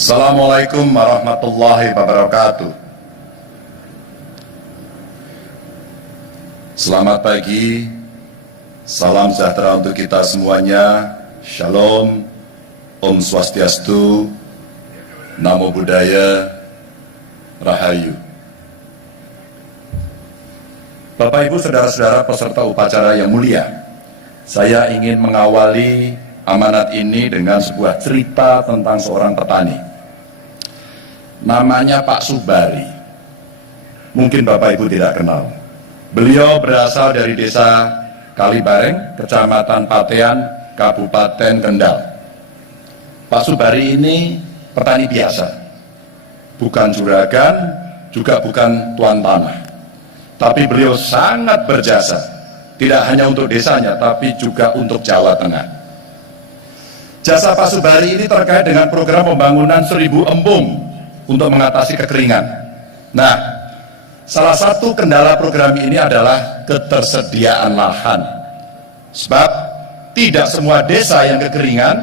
Assalamualaikum warahmatullahi wabarakatuh. Selamat pagi, salam sejahtera untuk kita semuanya. Shalom, Om Swastiastu, Namo Buddhaya, Rahayu. Bapak Ibu saudara-saudara peserta upacara yang mulia, saya ingin mengawali amanat ini dengan sebuah cerita tentang seorang petani. Namanya Pak Subari. Mungkin Bapak Ibu tidak kenal. Beliau berasal dari desa Kalibareng, Kecamatan Patean, Kabupaten Kendal. Pak Subari ini petani biasa, bukan juragan, juga bukan tuan tanah. Tapi beliau sangat berjasa, tidak hanya untuk desanya, tapi juga untuk Jawa Tengah. Jasa Pak Subari ini terkait dengan program pembangunan 1000 embung untuk mengatasi kekeringan. Nah, salah satu kendala program ini adalah ketersediaan lahan. Sebab tidak semua desa yang kekeringan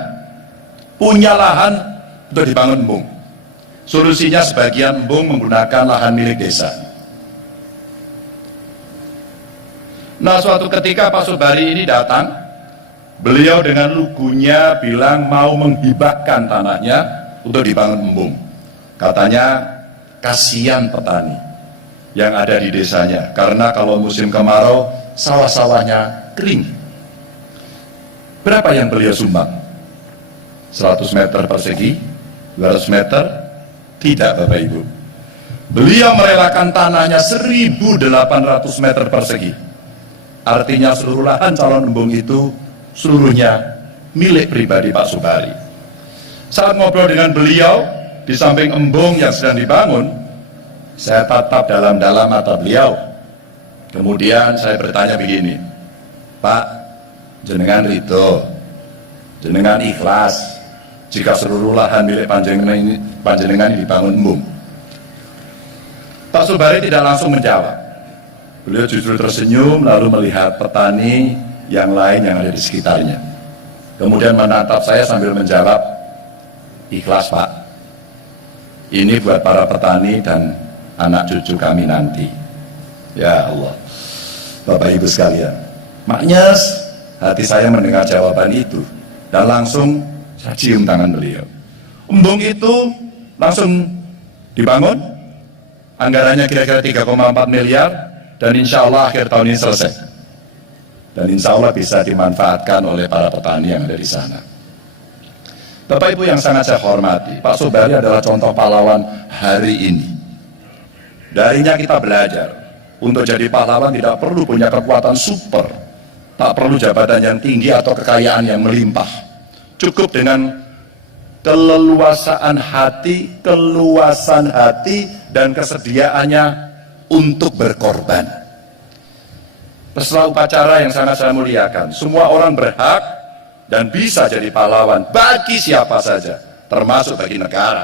punya lahan untuk dibangun embung. Solusinya sebagian embung menggunakan lahan milik desa. Nah, suatu ketika Pak Subari ini datang, beliau dengan lugunya bilang mau menghibahkan tanahnya untuk dibangun embung. Katanya, kasihan petani yang ada di desanya, karena kalau musim kemarau, sawah-sawahnya kering. Berapa yang beliau sumbang? 100 meter persegi? 200 meter? Tidak, Bapak Ibu. Beliau merelakan tanahnya 1.800 meter persegi. Artinya seluruh lahan calon embung itu seluruhnya milik pribadi Pak Subari. Saat ngobrol dengan beliau, di samping embung yang sedang dibangun, saya tatap dalam-dalam mata beliau. Kemudian saya bertanya begini, Pak, jenengan ridho, jenengan ikhlas jika seluruh lahan milik panjenengan ini dibangun embung? Pak Subari tidak langsung menjawab. Beliau justru tersenyum lalu melihat petani yang lain yang ada di sekitarnya. Kemudian menatap saya sambil menjawab, ikhlas Pak. Ini buat para petani dan anak cucu kami nanti. Ya Allah, Bapak Ibu sekalian, maknya hati saya mendengar jawaban itu dan langsung saya cium tangan beliau. Embung itu langsung dibangun, anggarannya kira-kira 3,4 miliar dan insya Allah akhir tahun ini selesai. Dan insya Allah bisa dimanfaatkan oleh para petani yang ada di sana. Bapak Ibu yang sangat saya hormati, Pak Subari adalah contoh pahlawan hari ini. Darinya kita belajar, untuk jadi pahlawan tidak perlu punya kekuatan super, tak perlu jabatan yang tinggi atau kekayaan yang melimpah. Cukup dengan keleluasaan hati dan kesediaannya untuk berkorban. Peserta upacara yang sangat saya muliakan, semua orang berhak dan bisa jadi pahlawan bagi siapa saja, termasuk bagi negara.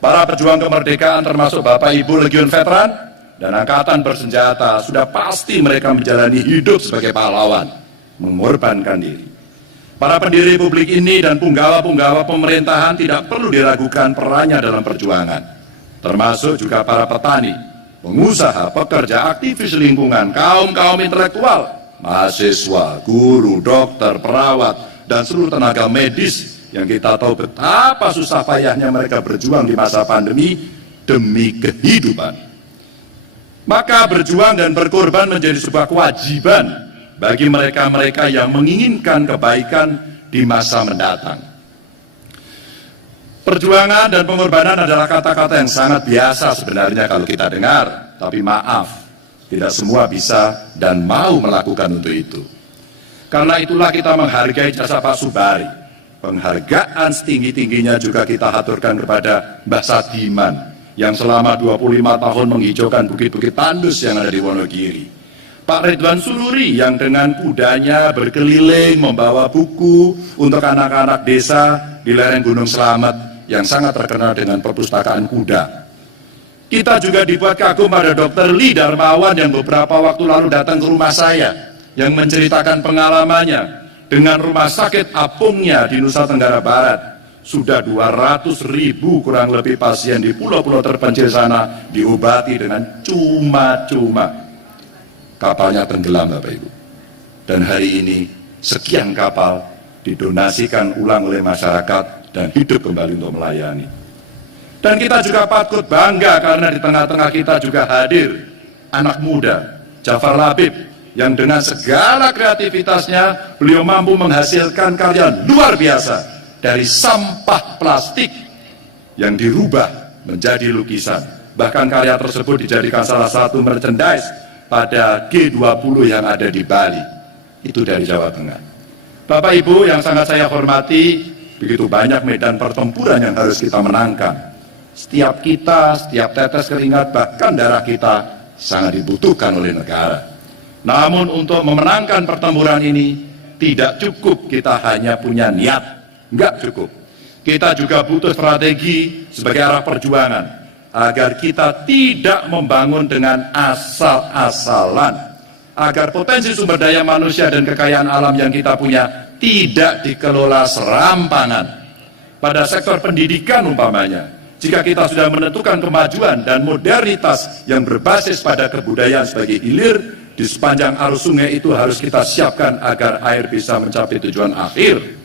Para pejuang kemerdekaan termasuk Bapak Ibu Legiun Veteran dan Angkatan Bersenjata sudah pasti mereka menjalani hidup sebagai pahlawan, mengorbankan diri. Para pendiri republik ini dan punggawa-punggawa pemerintahan tidak perlu diragukan perannya dalam perjuangan, termasuk juga para petani, pengusaha, pekerja, aktivis lingkungan, kaum-kaum intelektual, mahasiswa, guru, dokter, perawat, dan seluruh tenaga medis yang kita tahu betapa susah payahnya mereka berjuang di masa pandemi demi kehidupan. Maka berjuang dan berkorban menjadi sebuah kewajiban bagi mereka-mereka yang menginginkan kebaikan di masa mendatang. Perjuangan dan pengorbanan adalah kata-kata yang sangat biasa sebenarnya kalau kita dengar, tapi maaf, tidak semua bisa dan mau melakukan untuk itu. Karena itulah kita menghargai jasa Pak Subari. Penghargaan setinggi-tingginya juga kita haturkan kepada Mbah Sadiman yang selama 25 tahun menghijaukan bukit-bukit tandus yang ada di Wonogiri. Pak Ridwan Sururi yang dengan kudanya berkeliling membawa buku untuk anak-anak desa di lereng Gunung Slamet yang sangat terkenal dengan perpustakaan kuda. Kita juga dibuat kagum pada Dr. Lee Darmawan yang beberapa waktu lalu datang ke rumah saya yang menceritakan pengalamannya dengan rumah sakit apungnya di Nusa Tenggara Barat. sudah 200.000 kurang lebih pasien di pulau-pulau terpencil sana diobati dengan cuma-cuma. Kapalnya tenggelam Bapak Ibu. Dan hari ini sekian kapal didonasikan ulang oleh masyarakat dan hidup kembali untuk melayani. Dan kita juga patut bangga karena di tengah-tengah kita juga hadir anak muda, Jafar Labib, yang dengan segala kreativitasnya beliau mampu menghasilkan karya luar biasa dari sampah plastik yang dirubah menjadi lukisan. Bahkan karya tersebut dijadikan salah satu merchandise pada G20 yang ada di Bali. Itu dari Jawa Tengah. Bapak Ibu yang sangat saya hormati, begitu banyak medan pertempuran yang harus kita menangkan. Setiap kita, setiap tetes keringat, bahkan darah kita sangat dibutuhkan oleh negara. Namun untuk memenangkan pertempuran ini tidak cukup kita hanya punya niat. Enggak cukup. Kita juga butuh strategi sebagai arah perjuangan agar kita tidak membangun dengan asal-asalan, agar potensi sumber daya manusia dan kekayaan alam yang kita punya tidak dikelola serampangan. Pada sektor pendidikan umpamanya, jika kita sudah menentukan kemajuan dan modernitas yang berbasis pada kebudayaan sebagai hilir di sepanjang arus sungai, itu harus kita siapkan agar air bisa mencapai tujuan akhir.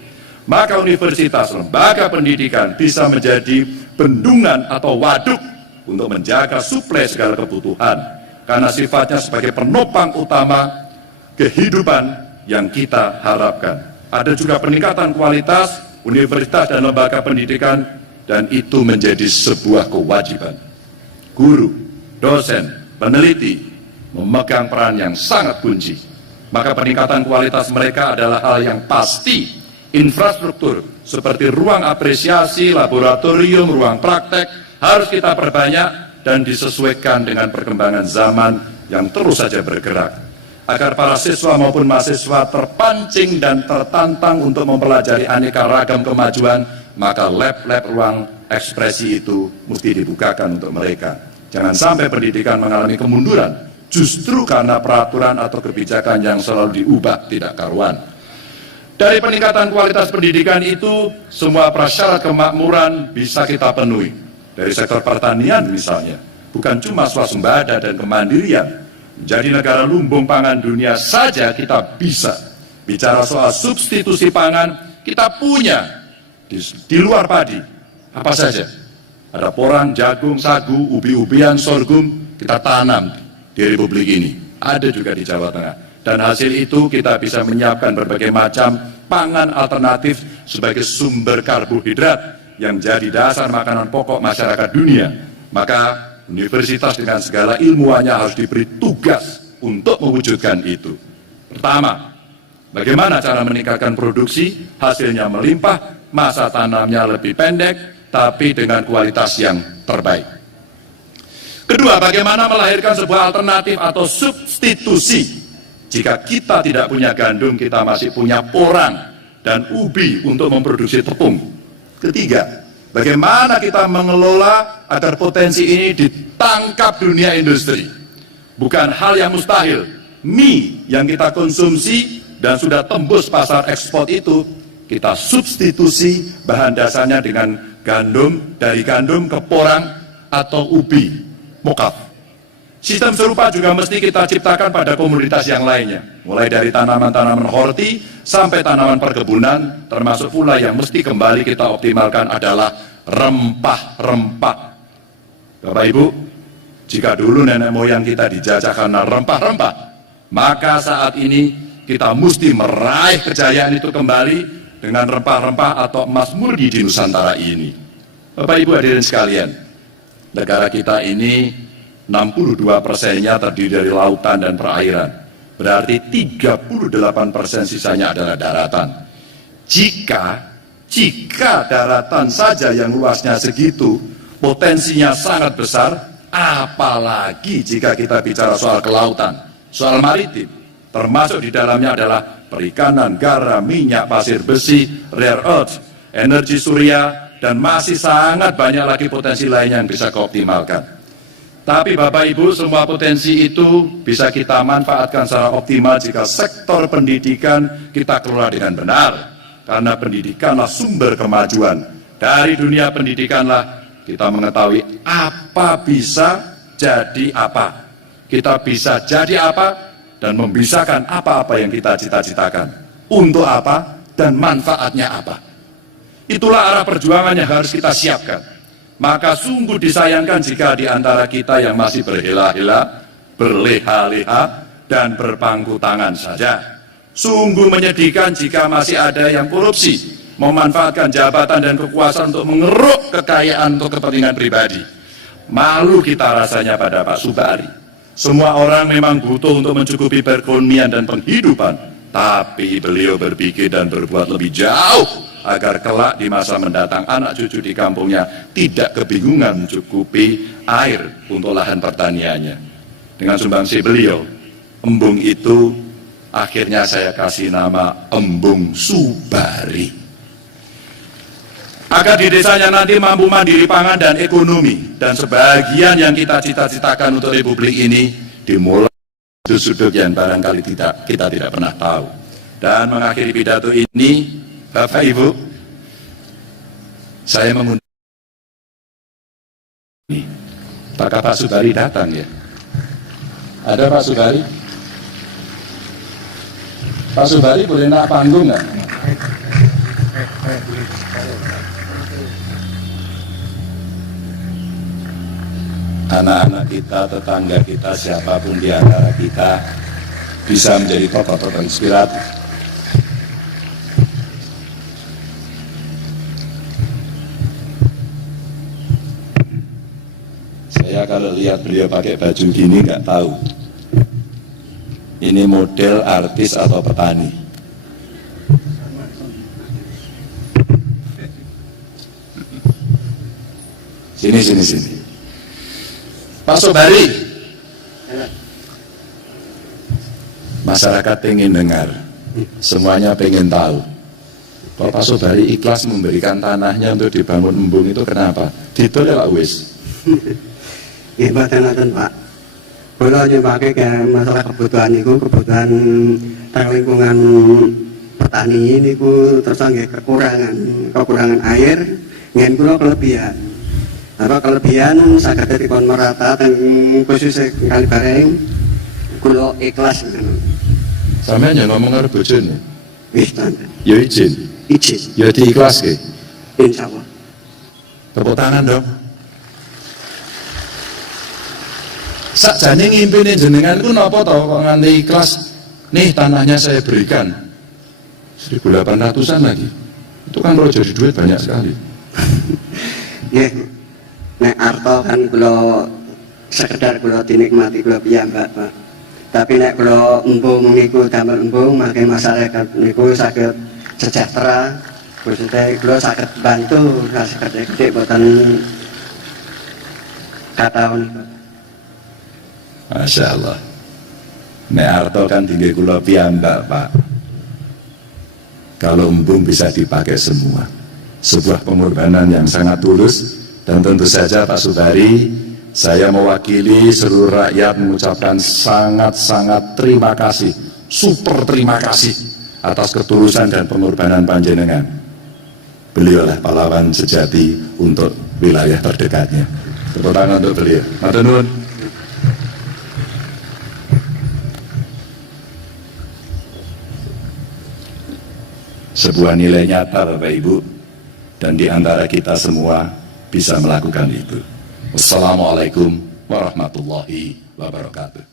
Maka universitas, lembaga pendidikan bisa menjadi bendungan atau waduk untuk menjaga suplai segala kebutuhan, karena sifatnya sebagai penopang utama kehidupan yang kita harapkan. Ada juga peningkatan kualitas universitas dan lembaga pendidikan, dan itu menjadi sebuah kewajiban. Guru, dosen, peneliti memegang peran yang sangat kunci. Maka peningkatan kualitas mereka adalah hal yang pasti. Infrastruktur seperti ruang apresiasi, laboratorium, ruang praktek harus kita perbanyak dan disesuaikan dengan perkembangan zaman yang terus saja bergerak. Agar para siswa maupun mahasiswa terpancing dan tertantang untuk mempelajari aneka ragam kemajuan, maka lab-lab ruang ekspresi itu mesti dibukakan untuk mereka. Jangan sampai pendidikan mengalami kemunduran justru karena peraturan atau kebijakan yang selalu diubah tidak karuan. Dari peningkatan kualitas pendidikan itu, semua prasyarat kemakmuran bisa kita penuhi. Dari sektor pertanian misalnya, bukan cuma swasembada dan kemandirian. Menjadi negara lumbung pangan dunia saja kita bisa. Bicara soal substitusi pangan, kita punya di luar padi. Apa saja? Ada porang, jagung, sagu, ubi-ubian, sorghum, kita tanam di Republik ini. Ada juga di Jawa Tengah. Dan hasil itu kita bisa menyiapkan berbagai macam pangan alternatif sebagai sumber karbohidrat yang jadi dasar makanan pokok masyarakat dunia. Maka universitas dengan segala ilmuannya harus diberi tugas untuk mewujudkan itu. Pertama, bagaimana cara meningkatkan produksi, hasilnya melimpah, masa tanamnya lebih pendek, tapi dengan kualitas yang terbaik. Kedua, bagaimana melahirkan sebuah alternatif atau substitusi. Jika kita tidak punya gandum, kita masih punya porang dan ubi untuk memproduksi tepung. Ketiga, bagaimana kita mengelola agar potensi ini ditangkap dunia industri. Bukan hal yang mustahil. Mie yang kita konsumsi dan sudah tembus pasar ekspor itu, kita substitusi bahan dasarnya dengan gandum, dari gandum ke porang atau ubi, mokaf. Sistem serupa juga mesti kita ciptakan pada komoditas yang lainnya, mulai dari tanaman-tanaman horti sampai tanaman perkebunan, termasuk pula yang mesti kembali kita optimalkan adalah rempah-rempah. Bapak Ibu, jika dulu nenek moyang kita dijajah karena rempah-rempah, maka saat ini kita mesti meraih kejayaan itu kembali dengan rempah-rempah atau emas murni di Nusantara ini. Bapak Ibu hadirin sekalian, negara kita ini 62%-nya terdiri dari lautan dan perairan. Berarti 38% sisanya adalah daratan. Jika daratan saja yang luasnya segitu, potensinya sangat besar, apalagi jika kita bicara soal kelautan, soal maritim, termasuk di dalamnya adalah perikanan, garam, minyak, pasir besi, rare earth, energi surya, dan masih sangat banyak lagi potensi lainnya yang bisa dioptimalkan. Tapi Bapak Ibu, semua potensi itu bisa kita manfaatkan secara optimal jika sektor pendidikan kita kelola dengan benar. Karena pendidikanlah sumber kemajuan Dari dunia pendidikanlah kita mengetahui apa bisa jadi apa. Kita bisa jadi apa dan membisahkan apa-apa yang kita cita-citakan. Untuk apa dan manfaatnya apa. Itulah arah perjuangan yang harus kita siapkan. Maka sungguh disayangkan jika di antara kita yang masih berhela-hela, berleha-leha, dan berpangku tangan saja. Sungguh menyedihkan jika masih ada yang korupsi, memanfaatkan jabatan dan kekuasaan untuk mengeruk kekayaan untuk kepentingan pribadi. Malu kita rasanya pada Pak Subari. Semua orang memang butuh untuk mencukupi perekonomian dan penghidupan, tapi beliau berpikir dan berbuat lebih jauh agar kelak di masa mendatang anak cucu di kampungnya tidak kebingungan mencukupi air untuk lahan pertaniannya. Dengan sumbangsi beliau, embung itu akhirnya saya kasih nama Embung Subari. Agar di desanya nanti mampu mandiri pangan dan ekonomi, dan sebagian yang kita cita-citakan untuk Republik ini dimulai dari sudut yang barangkali kita tidak pernah tahu. Dan mengakhiri pidato ini, Bapak Ibu, saya mengundang ini. Apakah Pak Subari datang ya? Ada Pak Subari? Pak Subari boleh nak panggung nggak? Anak-anak kita, tetangga kita, siapapun di antara kita bisa menjadi tokoh-tokoh inspiratif. Saya kalau lihat beliau pakai baju gini nggak tahu ini model artis atau petani. Sini. Pak Subari, masyarakat pengen dengar, semuanya pengen tahu. Kalau Pak Subari ikhlas memberikan tanahnya untuk dibangun embung itu kenapa? Ditolak wis. Ibadah Pak. Kalau aja pakai kayak masalah kebutuhan itu, kebutuhan lingkungan petani ini ku terus kekurangan air, ngene kula kelebihan. Apa kelebihan saged dipun merata dan khususnya kali bareng kula ikhlas. Sampeyan yang ngomong karo bojone. Wis ten. Ya izin. Ya diikhlaske. Insyaallah. Tepuk tangan dong. Sakjane ngimpine jenengan ku napa to kok nganti ikhlas? Nih tanahnya saya berikan 1.800-an lagi. Itu kan kalau jadi duit banyak sekali. Nggih. Nek arto kan kula sekedar kula dinikmati kula piyambak, Pak. Tapi nek kula embung niku damel embung mangke masyarakat niku saged sejahtera. Maksudnya kula saged bantu saged gede boten kataun. Masya Allah. Nek arto kan tinggi kula piyambak, Pak. Kalau embung bisa dipakai semua. Sebuah pengorbanan yang sangat tulus. Dan tentu saja Pak Subari, saya mewakili seluruh rakyat mengucapkan sangat-sangat terima kasih, super terima kasih atas ketulusan dan pengorbanan panjenengan. Beliaulah pahlawan sejati untuk wilayah terdekatnya. Tepuk tangan untuk beliau. Matur nuwun. Sebuah nilai nyata Bapak Ibu, dan di antara kita semua bisa melakukan itu. Wassalamualaikum warahmatullahi wabarakatuh.